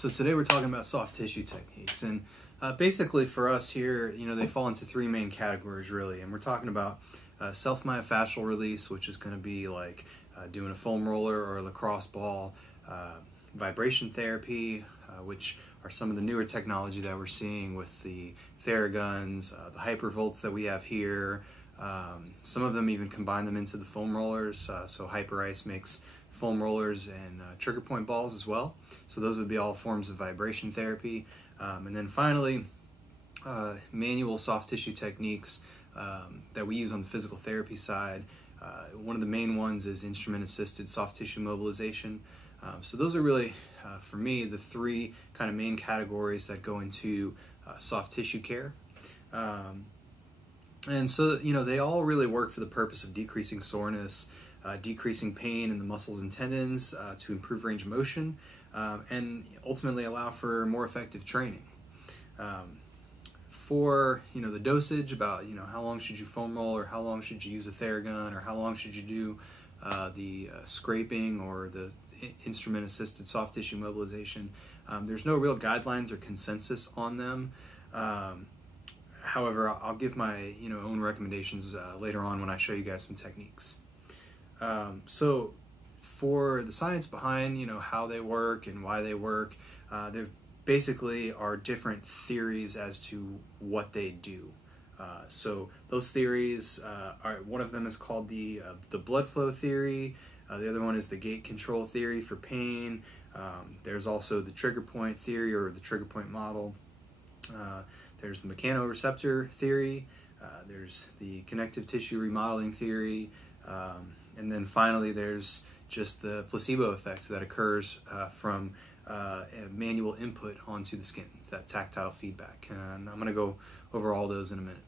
So today we're talking about soft tissue techniques, and basically for us here, they fall into three main categories really, and we're talking about self-myofascial release, which is going to be like doing a foam roller or a lacrosse ball, vibration therapy, which are some of the newer technology that we're seeing with the Theraguns, the hypervolts that we have here. Some of them even combine them into the foam rollers, so Hyperice makes foam rollers and trigger point balls as well. So those would be all forms of vibration therapy. And then finally, manual soft tissue techniques that we use on the physical therapy side. One of the main ones is instrument-assisted soft tissue mobilization. So those are really, for me, the three kind of main categories that go into soft tissue care. And so, they all really work for the purpose of decreasing soreness, decreasing pain in the muscles and tendons, to improve range of motion, and ultimately allow for more effective training. For the dosage, about how long should you foam roll, or how long should you use a Theragun, or how long should you do the scraping or the instrument-assisted soft tissue mobilization. There's no real guidelines or consensus on them. However, I'll give my own recommendations later on when I show you guys some techniques. So for the science behind how they work and why they work, there basically are different theories as to what they do. So those theories one of them is called the blood flow theory. The other one is the gate control theory for pain. There's also the trigger point theory, or the trigger point model. There's the mechanoreceptor theory. There's the connective tissue remodeling theory. And then finally, there's just the placebo effect that occurs from a manual input onto the skin. It's that tactile feedback. And I'm going to go over all those in a minute.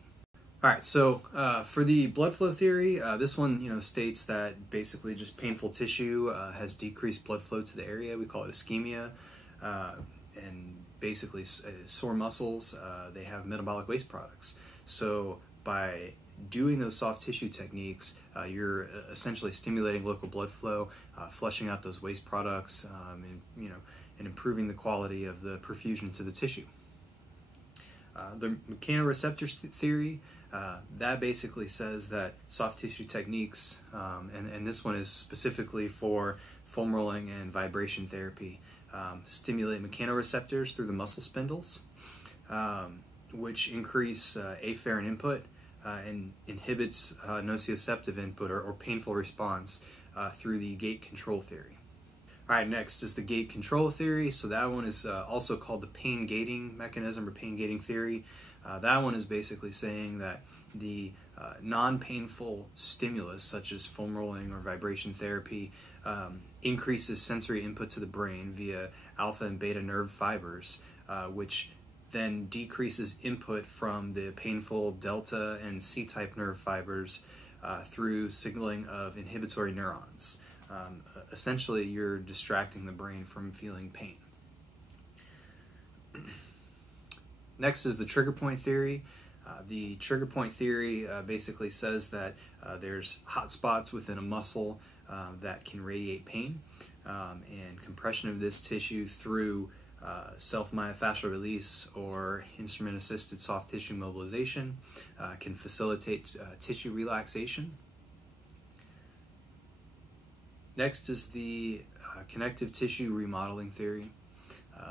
All right, so for the blood flow theory, this one states that basically just painful tissue has decreased blood flow to the area. We call it ischemia, and basically sore muscles, they have metabolic waste products. So by doing those soft tissue techniques, you're essentially stimulating local blood flow, flushing out those waste products, and improving the quality of the perfusion to the tissue. The mechanoreceptor theory, that basically says that soft tissue techniques, and this one is specifically for foam rolling and vibration therapy, stimulate mechanoreceptors through the muscle spindles, which increase afferent input and inhibits nociceptive input or painful response through the gate control theory. All right, next is the gate control theory. So that one is also called the pain gating mechanism, or pain gating theory. That one is basically saying that the non-painful stimulus, such as foam rolling or vibration therapy, increases sensory input to the brain via alpha and beta nerve fibers, which then decreases input from the painful delta and C-type nerve fibers through signaling of inhibitory neurons. Essentially, you're distracting the brain from feeling pain. Next is the trigger point theory. The trigger point theory basically says that there's hot spots within a muscle that can radiate pain, and compression of this tissue through self-myofascial release or instrument-assisted soft tissue mobilization can facilitate tissue relaxation. Next is the connective tissue remodeling theory.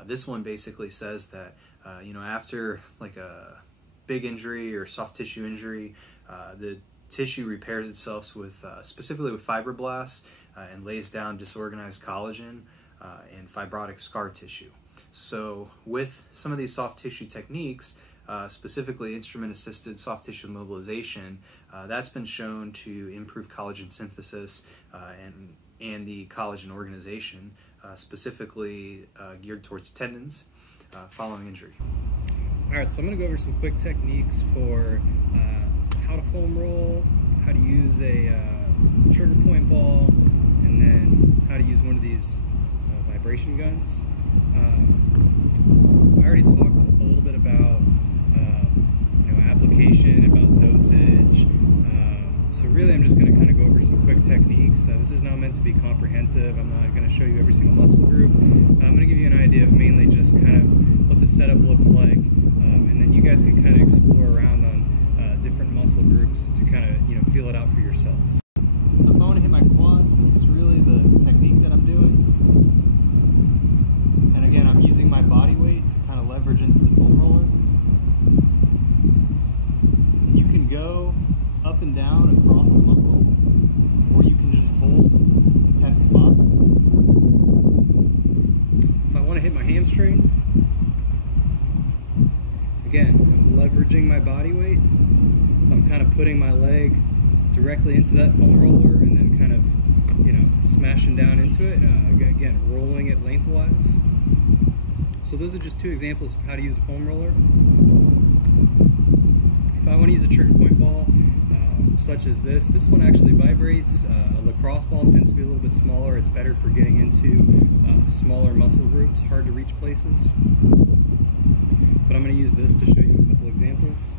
This one basically says that after like a big injury or soft tissue injury, the tissue repairs itself with specifically with fibroblasts and lays down disorganized collagen and fibrotic scar tissue. So with some of these soft tissue techniques, specifically instrument-assisted soft tissue mobilization, that's been shown to improve collagen synthesis and the collagen organization, specifically geared towards tendons following injury. All right, so I'm going to go over some quick techniques for how to foam roll, how to use a trigger point ball, and then how to use one of these vibration guns. I already talked a little bit about application, about dosage, So really I'm just going to kind of go over some quick techniques. This is not meant to be comprehensive. I'm not going to show you every single muscle group. I'm going to give you an idea of mainly just kind of what the setup looks like, and then you guys can kind of explore around on different muscle groups to kind of, you know, feel it out for yourselves. So if I want to hit my quads, this is really the technique that I'm doing. And again, I'm using my body weight to kind of leverage into the foam roller. And you can go up and down across the muscle, or you can just hold a tense spot. If I want to hit my hamstrings, again, I'm leveraging my body weight. So I'm kind of putting my leg directly into that foam roller and then kind of, you know, smashing down into it. Again, rolling it lengthwise. So those are just two examples of how to use a foam roller. If I want to use a trigger point ball, such as this one actually vibrates. A lacrosse ball tends to be a little bit smaller. It's better for getting into smaller muscle groups, hard to reach places. But I'm going to use this to show you a couple examples.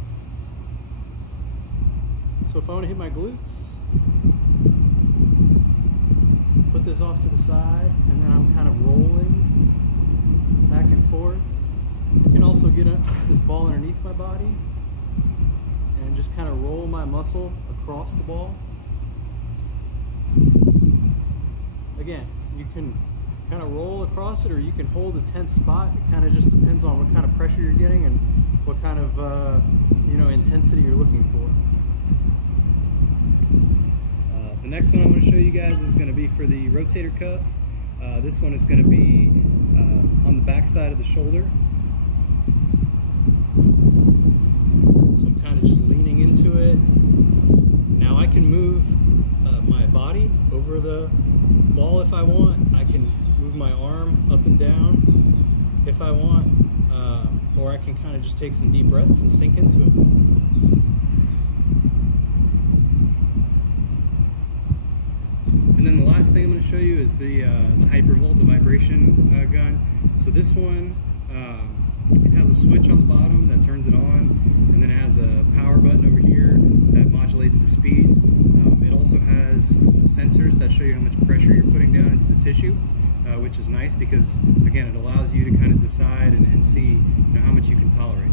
So if I want to hit my glutes, put this off to the side, and then I'm kind of rolling back and forth. I can also get this ball underneath my body and just kind of roll my muscle across the ball. Again, you can kind of roll across it, or you can hold a tense spot. It kind of just depends on what kind of pressure you're getting and what kind of you know, intensity you're looking for. The next one I want to show you guys is going to be for the rotator cuff. This one is going to be on the back side of the shoulder. So I'm kind of just leaning into it. Now I can move my body over the ball if I want. I can move my arm up and down if I want, or I can kind of just take some deep breaths and sink into it. And then the last thing I'm going to show you is the Hypervolt, the vibration gun. So this one, it has a switch on the bottom that turns it on, and then it has a power button over here that modulates the speed. It also has sensors that show you how much pressure you're putting down into the tissue, which is nice because, again, it allows you to kind of decide and see, you know, how much you can tolerate.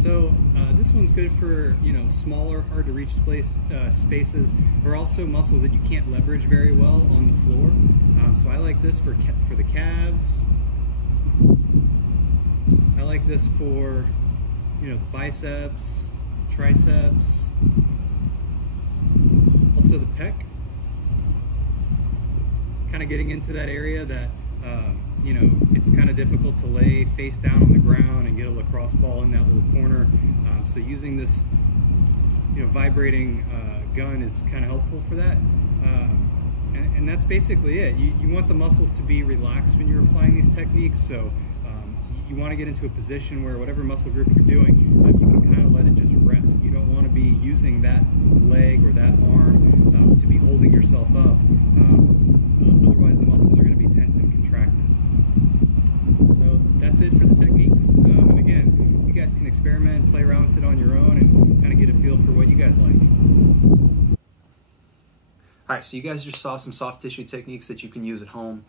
So this one's good for, you know, smaller, hard to reach spaces, or also muscles that you can't leverage very well on the floor. So I like this for the calves. I like this for, you know, the biceps, triceps, also the pec. Kind of getting into that area that you know, it's kind of difficult to lay face down on the ground and get a lacrosse ball in that little corner. So using this, you know, vibrating gun is kind of helpful for that. And that's basically it. You want the muscles to be relaxed when you're applying these techniques. So you want to get into a position where whatever muscle group you're doing, you can kind of let it just rest. You don't want to be using that leg or that arm to be holding yourself up. Otherwise the muscles are going to be tense and contracted. So that's it for the techniques. And again, you guys can experiment and play around with it on your own and kind of get a feel for what you guys like. Alright, so you guys just saw some soft tissue techniques that you can use at home.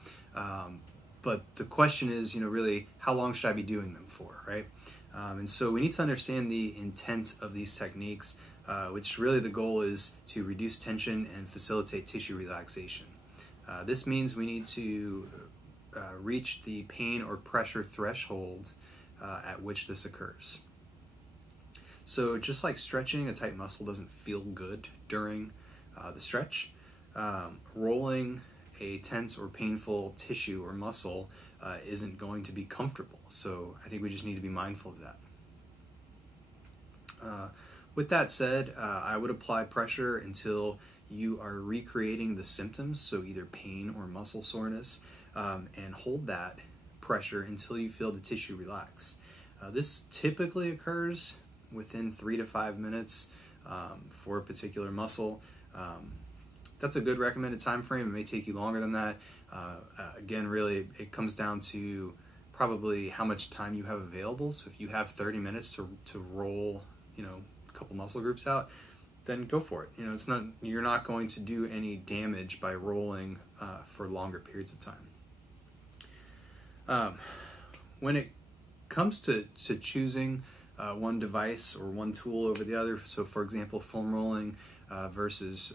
But the question is, you know, really, how long should I be doing them for, right? And so we need to understand the intent of these techniques, which really the goal is to reduce tension and facilitate tissue relaxation. This means we need to reach the pain or pressure threshold at which this occurs. So just like stretching, a tight muscle doesn't feel good during the stretch. Rolling a tense or painful tissue or muscle isn't going to be comfortable. So I think we just need to be mindful of that. With that said, I would apply pressure until you are recreating the symptoms, so either pain or muscle soreness, and hold that pressure until you feel the tissue relax. This typically occurs within 3 to 5 minutes for a particular muscle. That's a good recommended time frame. It may take you longer than that. Again, really, it comes down to probably how much time you have available. So if you have 30 minutes to roll a couple muscle groups out, then go for it. You're not going to do any damage by rolling for longer periods of time. When it comes to choosing one device or one tool over the other, so for example, foam rolling versus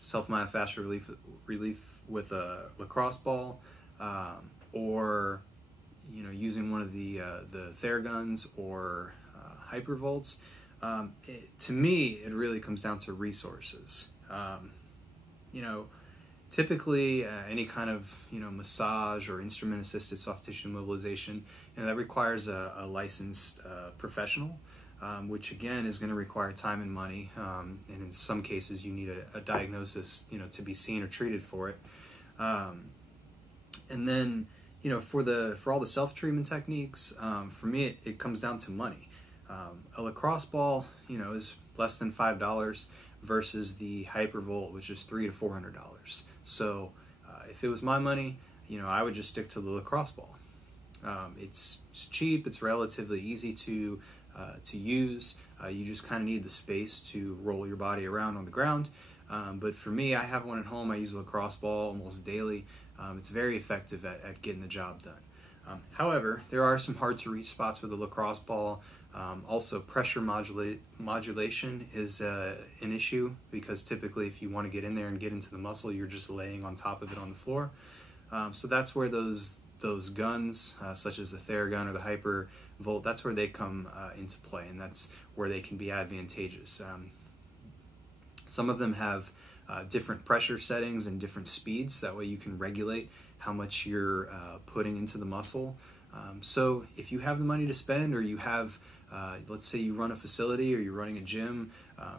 self-myofascial relief with a lacrosse ball, or using one of the Theraguns or hypervolts, to me it really comes down to resources. Typically any kind of massage or instrument assisted soft tissue mobilization, that requires a licensed professional, which again is going to require time and money, and in some cases you need a diagnosis to be seen or treated for it. And then for all the self-treatment techniques, for me it comes down to money. A lacrosse ball is less than $5 versus the hypervolt, which is $300 to $400. So if it was my money, I would just stick to the lacrosse ball. It's cheap, it's relatively easy to use. You just kind of need the space to roll your body around on the ground. But for me, I have one at home. I use a lacrosse ball almost daily. It's very effective at getting the job done. However, there are some hard to reach spots with a lacrosse ball. Also, pressure modulation is an issue, because typically if you want to get in there and get into the muscle, you're just laying on top of it on the floor. So that's where those guns, such as the Theragun or the hypervolt, that's where they come into play, and that's where they can be advantageous. Some of them have different pressure settings and different speeds. That way you can regulate how much you're putting into the muscle. So if you have the money to spend, or you have, let's say you run a facility, or you're running a gym,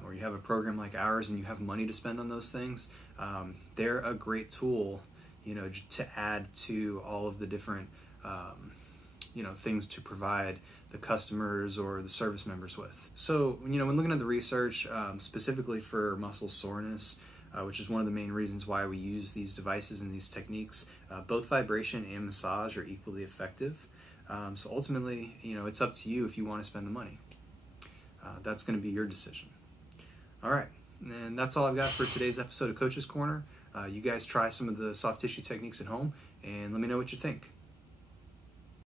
or you have a program like ours and you have money to spend on those things, they're a great tool, to add to all of the different, things to provide the customers or the service members with. So, when looking at the research, specifically for muscle soreness, which is one of the main reasons why we use these devices and these techniques, both vibration and massage are equally effective. So ultimately, it's up to you if you want to spend the money. That's going to be your decision. All right, and that's all I've got for today's episode of Coach's Corner. You guys try some of the soft tissue techniques at home, and let me know what you think.